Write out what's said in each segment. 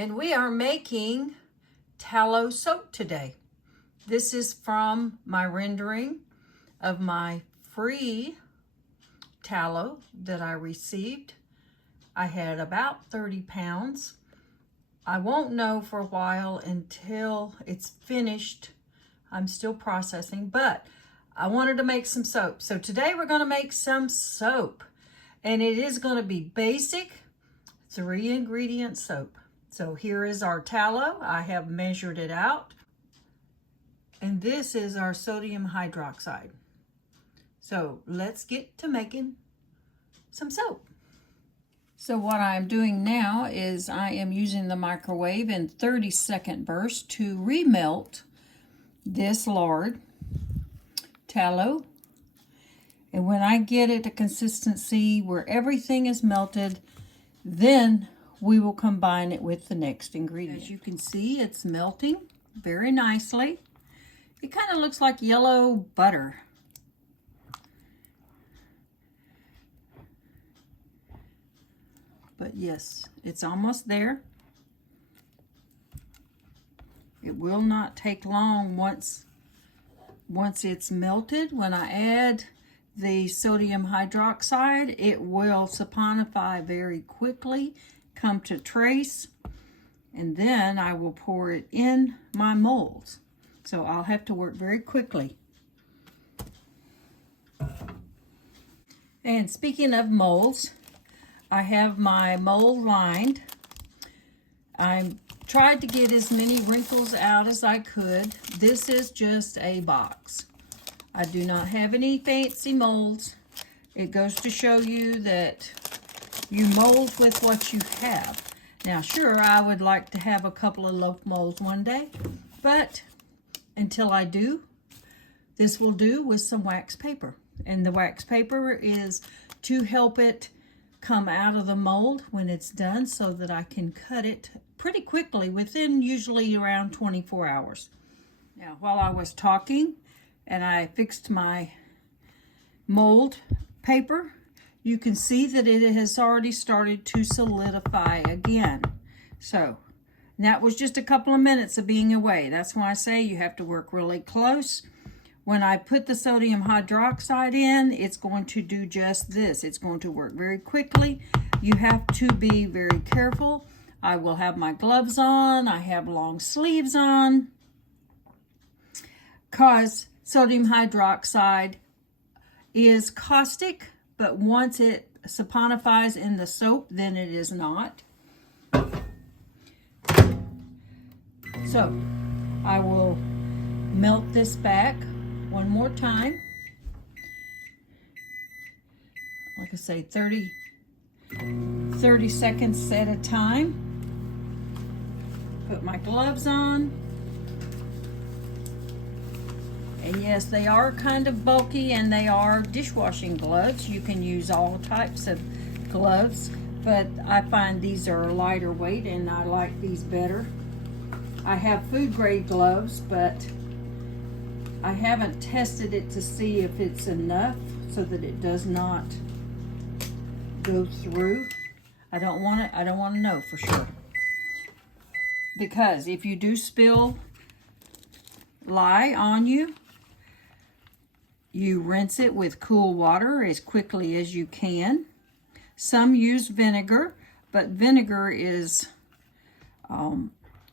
And we are making tallow soap today. This is from my rendering of my free tallow that I received. I had about 30 pounds. I won't know for a while until it's finished. I'm still processing, but I wanted to make some soap. So today we're going to make some soap, and it is going to be basic 3-ingredient soap. So here is our tallow. I have measured it out. And this is our sodium hydroxide. So let's get to making some soap. So what I'm doing now is I am using the microwave in 30-second bursts to remelt this lard tallow. And when I get it a consistency where everything is melted, then we will combine it with the next ingredient. As you can see, it's melting very nicely. It kind of looks like yellow butter. But yes, it's almost there. It will not take long once it's melted. When I add the sodium hydroxide, it will saponify very quickly, come to trace, and then I will pour it in my molds. So I'll have to work very quickly. And speaking of molds, I have my mold lined. I tried to get as many wrinkles out as I could. This is just a box. I do not have any fancy molds. It goes to show you that you mold with what you have. Now, sure, I would like to have a couple of loaf molds one day, but until I do, this will do with some wax paper. And the wax paper is to help it come out of the mold when it's done so that I can cut it pretty quickly, within usually around 24 hours. Now, while I was talking and I fixed my mold paper, you can see that it has already started to solidify again. So that was just a couple of minutes of being away. That's why I say you have to work really close. When I put the sodium hydroxide in, it's going to do just this. It's going to work very quickly. You have to be very careful. I will have my gloves on. I have long sleeves on, because sodium hydroxide is caustic, but once it saponifies in the soap, then it is not. So I will melt this back one more time. Like I say, 30 seconds at a time. Put my gloves on. And yes, they are kind of bulky, and they are dishwashing gloves. You can use all types of gloves, but I find these are lighter weight and I like these better. I have food grade gloves, but I haven't tested it to see if it's enough so that it does not go through. I don't want to know for sure. Because if you do spill lye on you, you rinse it with cool water as quickly as you can. Some use vinegar, but vinegar is,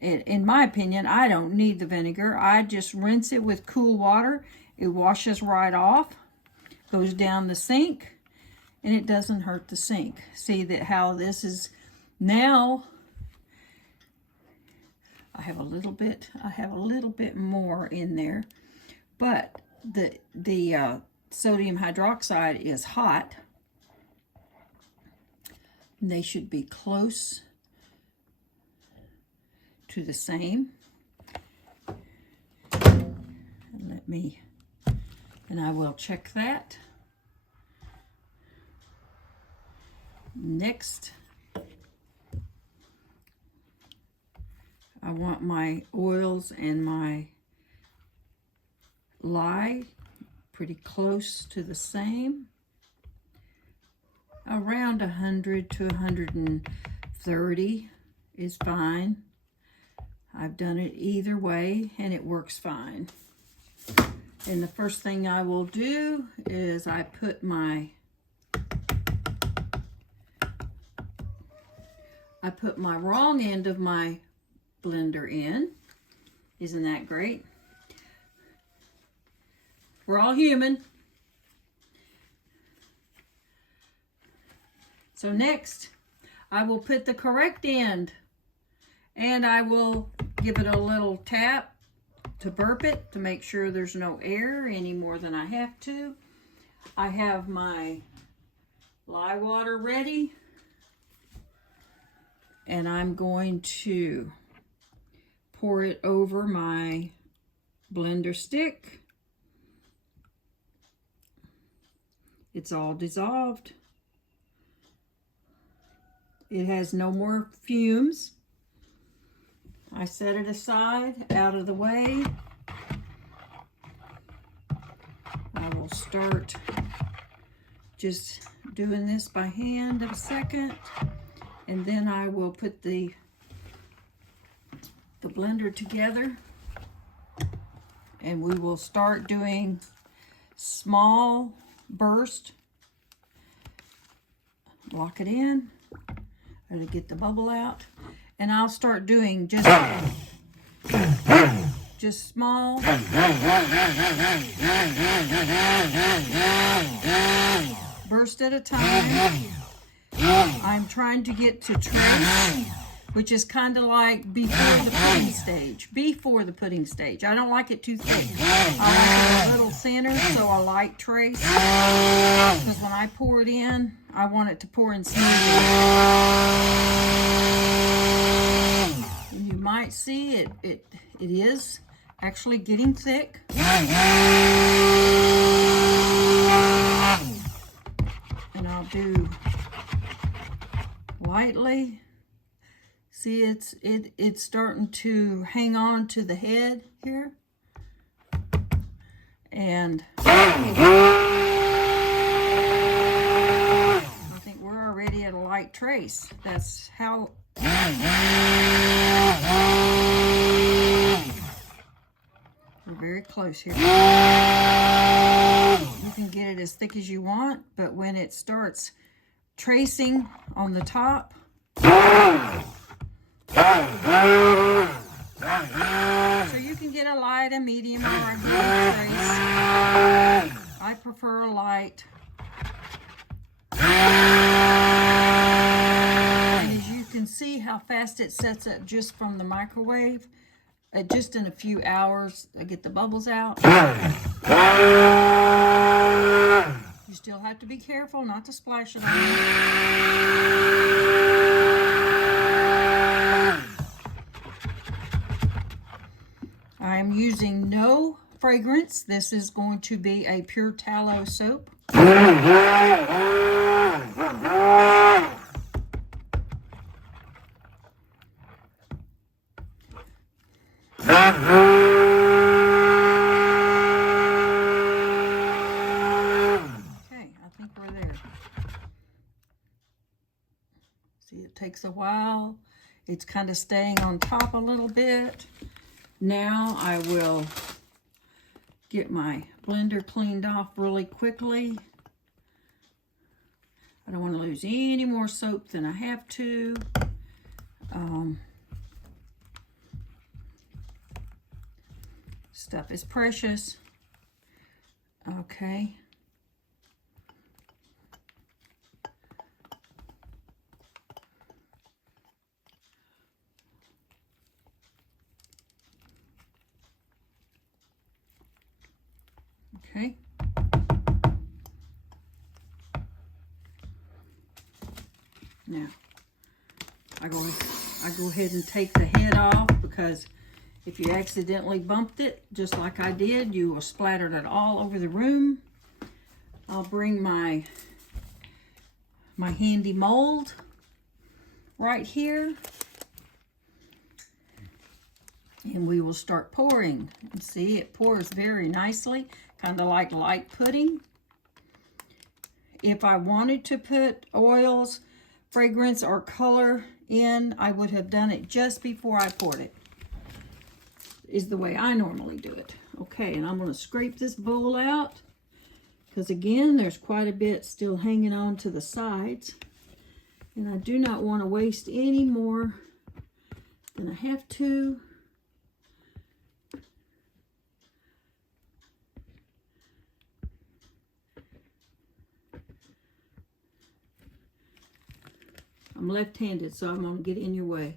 in my opinion, I don't need the vinegar. I just rinse it with cool water. It washes right off, goes down the sink, and it doesn't hurt the sink. See that how this is now. I have a little bit more in there, but the sodium hydroxide is hot. They should be close to the same. And I will check that. Next, I want my oils and my lye pretty close to the same. Around 100 to 130 is fine. I've done it either way and it works fine. And the first thing I will do is I put my wrong end of my blender in. Isn't that great? We're all human. So next, I will put the correct end and I will give it a little tap to burp it to make sure there's no air any more than I have to. I have my lye water ready and I'm going to pour it over my blender stick. It's all dissolved. It has no more fumes. I set it aside, out of the way. I will start just doing this by hand a second, and then I will put the blender together, and we will start doing small burst. Lock it in. To get the bubble out, and I'll start doing just small burst at a time. I'm trying to get to trace, which is kind of like before the pudding stage. Before the pudding stage. I don't like it too thick. I like it a little thinner, so a light trace. Because when I pour it in, I want it to pour in smoothly. You might see it is actually getting thick. And I'll do lightly. See, it's starting to hang on to the head here. And I think we're already at a light trace. That's how we're very close here. You can get it as thick as you want, but when it starts tracing on the top, so you can get a light, a medium, or a medium trace. I prefer a light. And as you can see how fast it sets up just from the microwave, just in a few hours, I get the bubbles out. You still have to be careful not to splash it on you. I'm using no fragrance. This is going to be a pure tallow soap. Takes a while. It's kind of staying on top a little bit. Now I will get my blender cleaned off really quickly. I don't want to lose any more soap than I have to. Stuff is precious. Okay. Okay. Now, I go ahead and take the head off, because if you accidentally bumped it, just like I did, you will splatter it all over the room. I'll bring my handy mold right here, and we will start pouring. And see, it pours very nicely, kind of like light pudding. If I wanted to put oils, fragrance, or color in. I would have done it just before I poured it, is the way I normally do it. Okay, and I'm going to scrape this bowl out because again, there's quite a bit still hanging on to the sides. And I do not want to waste any more than I have to. I'm left-handed, so I'm going to get in your way.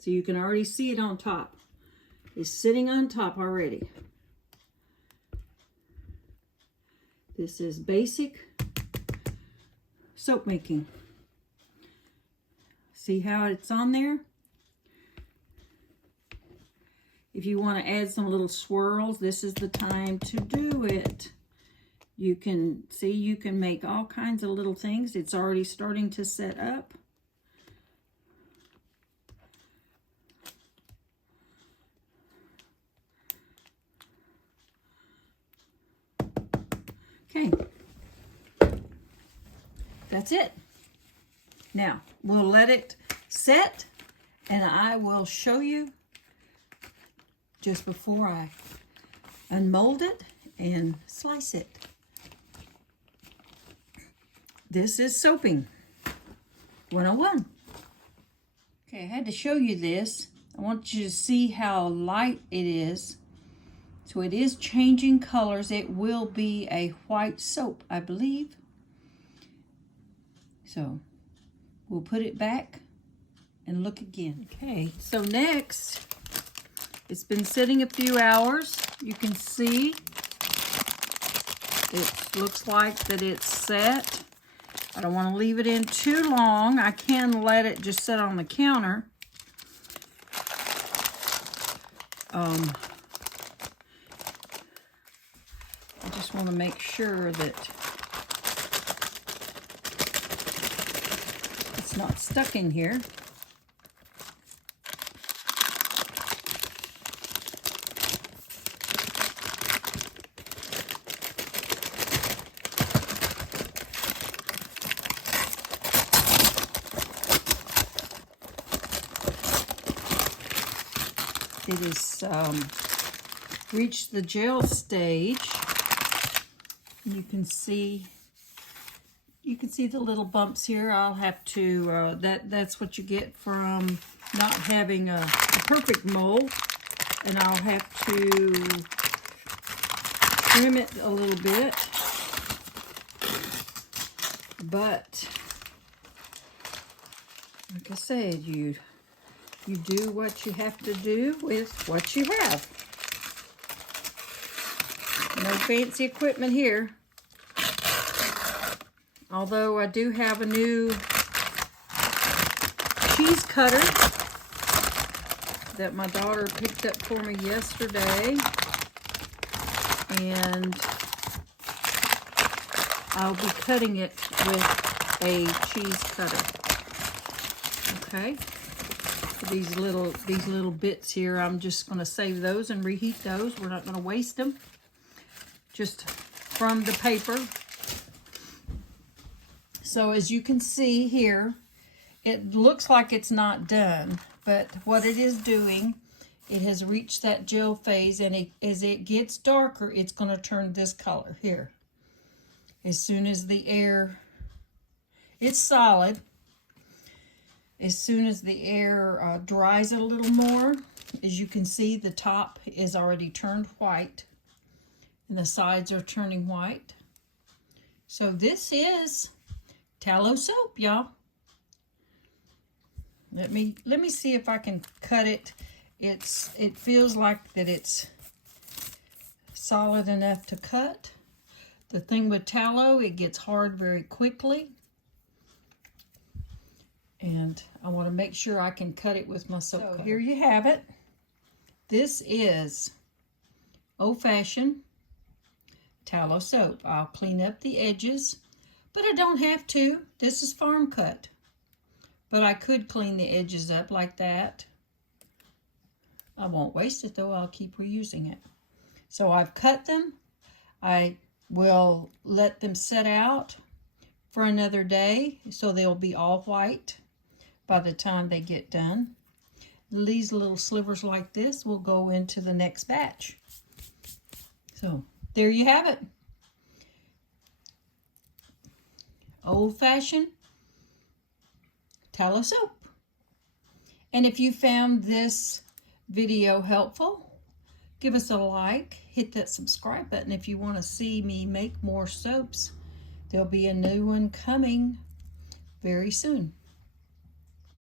So you can already see it on top. It's sitting on top already. This is basic soap making. See how it's on there? If you want to add some little swirls, this is the time to do it. You can see, you can make all kinds of little things. It's already starting to set up. Okay, that's it. Now, we'll let it set, and I will show you just before I unmold it and slice it. This is soaping 101. Okay, I had to show you this. I want you to see how light it is. So it is changing colors. It will be a white soap, I believe. So we'll put it back and look again. Okay, so next, it's been sitting a few hours. You can see it looks like that it's set. I don't want to leave it in too long. I can let it just sit on the counter. I just want to make sure that it's not stuck in here. It is reached the gel stage. You can see the little bumps here. I'll have to that's what you get from not having a perfect mold, and I'll have to trim it a little bit. But like I said, you do what you have to do with what you have. No fancy equipment here. Although I do have a new cheese cutter that my daughter picked up for me yesterday. And I'll be cutting it with a cheese cutter. Okay. These little bits here, I'm just going to save those and reheat those. We're not going to waste them. Just from the paper. So as you can see here, it looks like it's not done, but what it is doing, it has reached that gel phase, and as it gets darker, it's going to turn this color here. As soon as the air, it's solid. As soon as the air dries it a little more, as you can see, the top is already turned white and the sides are turning white. So this is tallow soap, y'all. Let me see if I can cut it. It feels like that it's solid enough to cut. The thing with tallow, it gets hard very quickly. And I want to make sure I can cut it with my soap cutter. So here you have it. This is old-fashioned tallow soap. I'll clean up the edges, but I don't have to. This is farm cut. But I could clean the edges up like that. I won't waste it though, I'll keep reusing it. So I've cut them. I will let them set out for another day so they'll be all white by the time they get done. These little slivers like this will go into the next batch. So there you have it. Old-fashioned tallow soap. And if you found this video helpful, give us a like, hit that subscribe button if you want to see me make more soaps. There'll be a new one coming very soon.